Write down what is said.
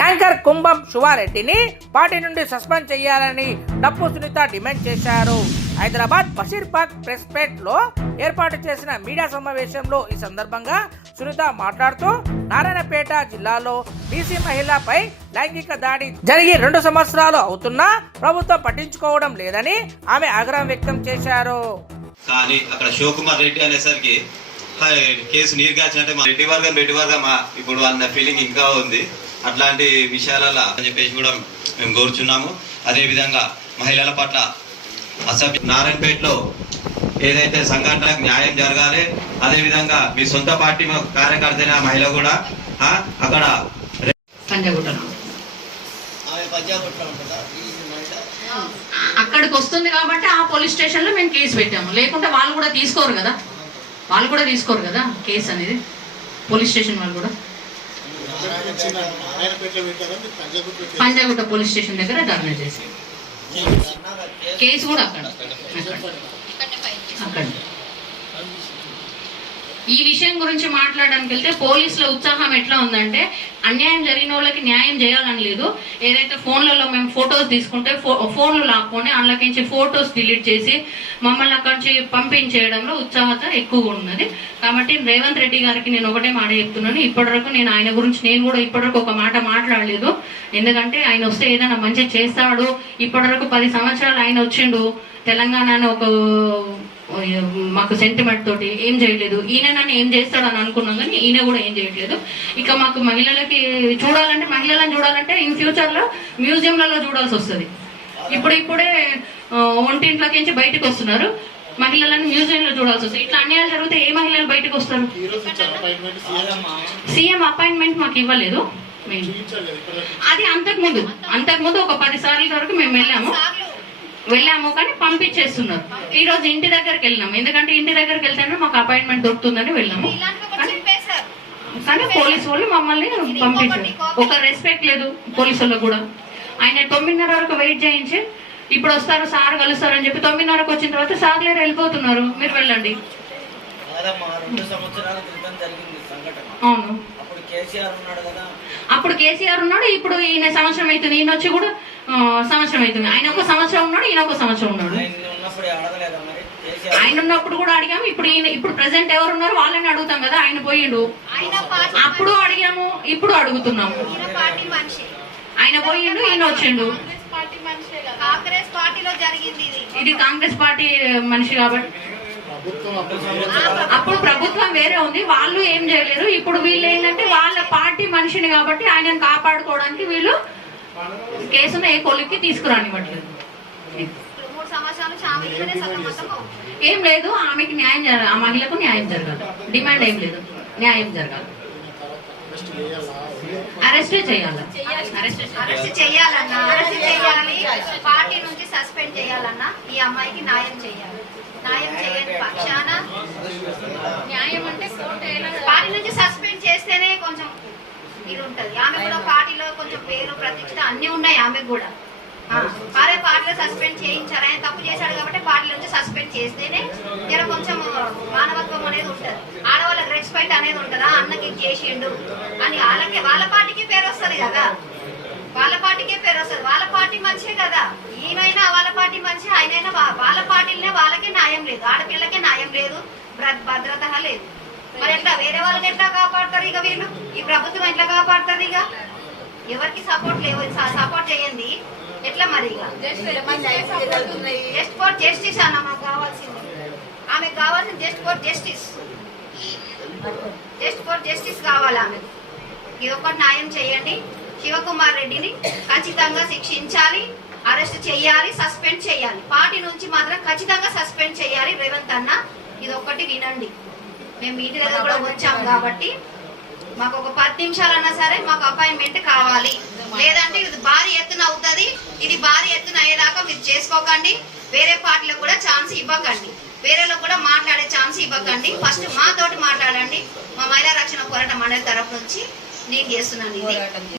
Anchor కుంభం శివారెడ్డిని party నుండి suspend చేయాలని డప్పు సునీత డిమాండ్ చేశారు. హైదరాబాద్ బషీర్బాగ్ ప్రెస్ పేట్ లో ఏర్పాటు చేసిన మీడియా సమావేశంలో ఈ సందర్భంగా సునీత మాట్లాడుతూ నారాయణపేట జిల్లాలో బీసీ మహిళపై లైంగిక దాడి జరిగి 2 సంవత్సరాలు అవుతున్నా ప్రభుత్వం పట్టించుకోవడం లేదని ఆమె ఆగ్రహం వ్యక్తం చేశారు. కానీ అక్కడ శివకుమార్ రెడ్డి అనేసరికి కేసు నీరుగాచినట్టే రెడ్డి వర్గం ఇప్పుడు అన్న ఫీలింగ్ ఇంకా ఉంది. అట్లాంటి విషయాలలో అని చెప్పేసి కూడా మేము కోరుచున్నాము. అదేవిధంగా మహిళల పట్ల అసభ్య నారాయణపేటలో ఏదైతే సంఘటనకు న్యాయం జరగాలి. అదేవిధంగా మీ సొంత పార్టీ కార్యకర్త అయిన మహిళ కూడా అక్కడ అక్కడికి వస్తుంది కాబట్టి ఆ పోలీస్ స్టేషన్ లో మేము కేసు పెట్టాము. లేకుంటే వాళ్ళు కూడా తీసుకోరు కదా కేసు అనేది. పోలీస్ స్టేషన్ వాళ్ళు కూడా పంజాగుట్ట పోలీస్ స్టేషన్ దగ్గర ధర్నా చేసి కేసు కూడా అక్కడ. ఈ విషయం గురించి మాట్లాడడానికి వెళ్తే పోలీసుల ఉత్సాహం ఎట్లా ఉందంటే అన్యాయం జరిగిన వాళ్ళకి న్యాయం చేయాలని లేదు. ఏదైతే ఫోన్లలో మేము ఫొటోస్ తీసుకుంటే ఫోన్లు లాక్కొని అందులోకించి ఫొటోస్ డిలీట్ చేసి మమ్మల్ని అక్కడి నుంచి పంపించేయడంలో ఉత్సాహత ఎక్కువగా ఉన్నది. కాబట్టి రేవంత్ రెడ్డి గారికి నేను ఒకటే మాట చెప్తున్నాను. ఇప్పటివరకు నేను ఆయన గురించి ఇప్పటివరకు ఒక మాట మాట్లాడలేదు. ఎందుకంటే ఆయన వస్తే ఏదైనా మంచి చేస్తాడు. ఇప్పటివరకు 10 సంవత్సరాలు ఆయన వచ్చిండు తెలంగాణ ఒక మాకు సెంటిమెంట్ తోటి ఏం చేయలేదు. ఈయన నన్ను ఏం చేస్తాడు అని అనుకున్నాం కానీ ఈయన కూడా ఏం చేయట్లేదు. ఇక మాకు మహిళలకి మహిళలను చూడాలంటే ఇన్ ఫ్యూచర్ లో మ్యూజియంలలో చూడాల్సి వస్తుంది. ఇప్పుడే ఒంటింట్లోకి బయటకు వస్తున్నారు. మహిళలను మ్యూజియంలో చూడాల్సి వస్తుంది. ఇట్లా అన్యాయాలు జరిగితే ఏ మహిళలు బయటకు వస్తారు? సీఎం అపాయింట్మెంట్ మాకు ఇవ్వలేదు. అది అంతకుముందు ఒక 10 సార్ల వరకు మేము వెళ్ళాము కానీ పంపించేస్తున్నారు. ఈ రోజు ఇంటి దగ్గరికి వెళ్ళినాము. ఎందుకంటే ఇంటి దగ్గరికి వెళ్తేనే మాకు అపాయింట్మెంట్ దొరుకుతుందని వెళ్ళాము. కానీ పోలీసు వాళ్ళు మమ్మల్ని పంపించారు. ఒక రెస్పెక్ట్ లేదు పోలీసు వాళ్ళకు కూడా. ఆయన 9:30 వరకు వెయిట్ చేయించి ఇప్పుడు వస్తారు సార్ కలుస్తారు అని చెప్పి 9:30కు వచ్చిన తర్వాత సార్ లేరు వెళ్ళిపోతున్నారు. మీరు వెళ్ళండి. అవును, అప్పుడు కేసీఆర్ ఉన్నాడు. ఇప్పుడు ఈయన సంవత్సరం అవుతుంది. ఈయన వచ్చి కూడా సంవత్సరం అవుతుంది. ఆయన ఒక సంవత్సరం ఉన్నాడు, ఈయన ఒక సంవత్సరం ఉన్నాడు. ఆయన ఉన్నప్పుడు కూడా అడిగాము. ఇప్పుడు ప్రెసెంట్ ఎవరు ఉన్నారు వాళ్ళని అడుగుతాం కదా. ఆయన పోయిండు, అప్పుడు అడిగాము, ఇప్పుడు అడుగుతున్నాము. ఆయన పోయిండు, ఈయన వచ్చిండు. ఇది కాంగ్రెస్ పార్టీ మనిషి కాబట్టి అప్పుడు ప్రభుత్వం వేరే ఉంది, వాళ్ళు ఏం చేయలేరు. ఇప్పుడు వీళ్ళు ఏంటంటే వాళ్ళ పార్టీ మనిషిని కాబట్టి ఆయనను కాపాడుకోవడానికి వీళ్ళు కేసును ఏ కొలిక్కి తీసుకురానివ్వట్లేదు. ఏం లేదు, ఆమెకి న్యాయం జరగాలి, ఆ మహిళకు న్యాయం జరగాలి. డిమాండ్ ఏం లేదు, న్యాయం జరగాలి. అరెస్ట్ చేయాలి, పార్టీ నుంచి సస్పెండ్ చేయాలన్నా ఈ అమ్మాయికి న్యాయం చేయాలి. న్యాయం చేయని పక్షాన న్యాయం అంటే పార్టీ నుంచి సస్పెండ్ చేస్తేనే కొంచెం ఇది ఉంటది. ఆమె కూడా పార్టీలో కొంచెం పేరు ప్రతిష్ట అన్ని ఉన్నాయి ఆమెకు కూడా. పార్టీలో సస్పెండ్ చేయించారు. ఆయన తప్పు చేశాడు కాబట్టి పార్టీ నుంచి సస్పెండ్ చేస్తేనే జర కొంచెం మానవత్వం అనేది ఉంటది. ఆడవాళ్ళకి రెస్పెక్ట్ అనేది ఉంటదా, అన్నకి చేసిండు అని వాళ్ళ పార్టీకి పేరు వస్తుంది కదా. వాళ్ళ పార్టీకే పేరు వస్తుంది. వాళ్ళ పార్టీ మనిషే కదా. ఈయనైనా వాళ్ళ పార్టీ మనిషి, ఆయనైనా వాళ్ళ పార్టీలనే వాళ్ళకే న్యాయం లేదు. ఆడపిల్లకే న్యాయం లేదు, భద్రత లేదు. మరి ఎట్లా వేరే వాళ్ళని ఎట్లా కాపాడతారు? ఇక వీళ్ళు ఈ ప్రభుత్వం ఎట్లా కాపాడుతుంది? ఇక ఎవరికి సపోర్ట్ లేవు, సపోర్ట్ చేయండి ఎట్లా మరి? ఇక జస్ట్ ఫర్ జస్టిస్ అన్న మాకు కావాల్సింది. ఆమెకు కావాల్సింది జస్ట్ ఫర్ జస్టిస్ కావాలి ఆమెకు. ఇది ఒక్కటి న్యాయం చేయండి. శివకుమార్ రెడ్డిని ఖచ్చితంగా శిక్షించాలి, అరెస్ట్ చేయాలి, సస్పెండ్ చేయాలి. పార్టీ నుంచి మాత్రం ఖచ్చితంగా సస్పెండ్ చేయాలి. రేవంత్ అన్న ఇది ఒక్కటి వినండి. మేము మీ ఇంటి దగ్గర కూడా వచ్చాము కాబట్టి మాకు ఒక 10 నిమిషాలన్నా సరే మాకు అపాయింట్మెంట్ కావాలి. లేదంటే ఇది భారీ ఎత్తున అవుతుంది. ఇది భారీ ఎత్తున అయ్యేదాకా మీరు చేసుకోకండి. వేరే పార్టీలకు కూడా ఛాన్స్ ఇవ్వకండి, వేరేలకు కూడా మాట్లాడే ఛాన్స్ ఇవ్వకండి. ఫస్ట్ మాతోటి మాట్లాడండి. మా మహిళా రక్షణ పోరాట మండలి తరఫు నుంచి నేను చేస్తున్నాను ఇది.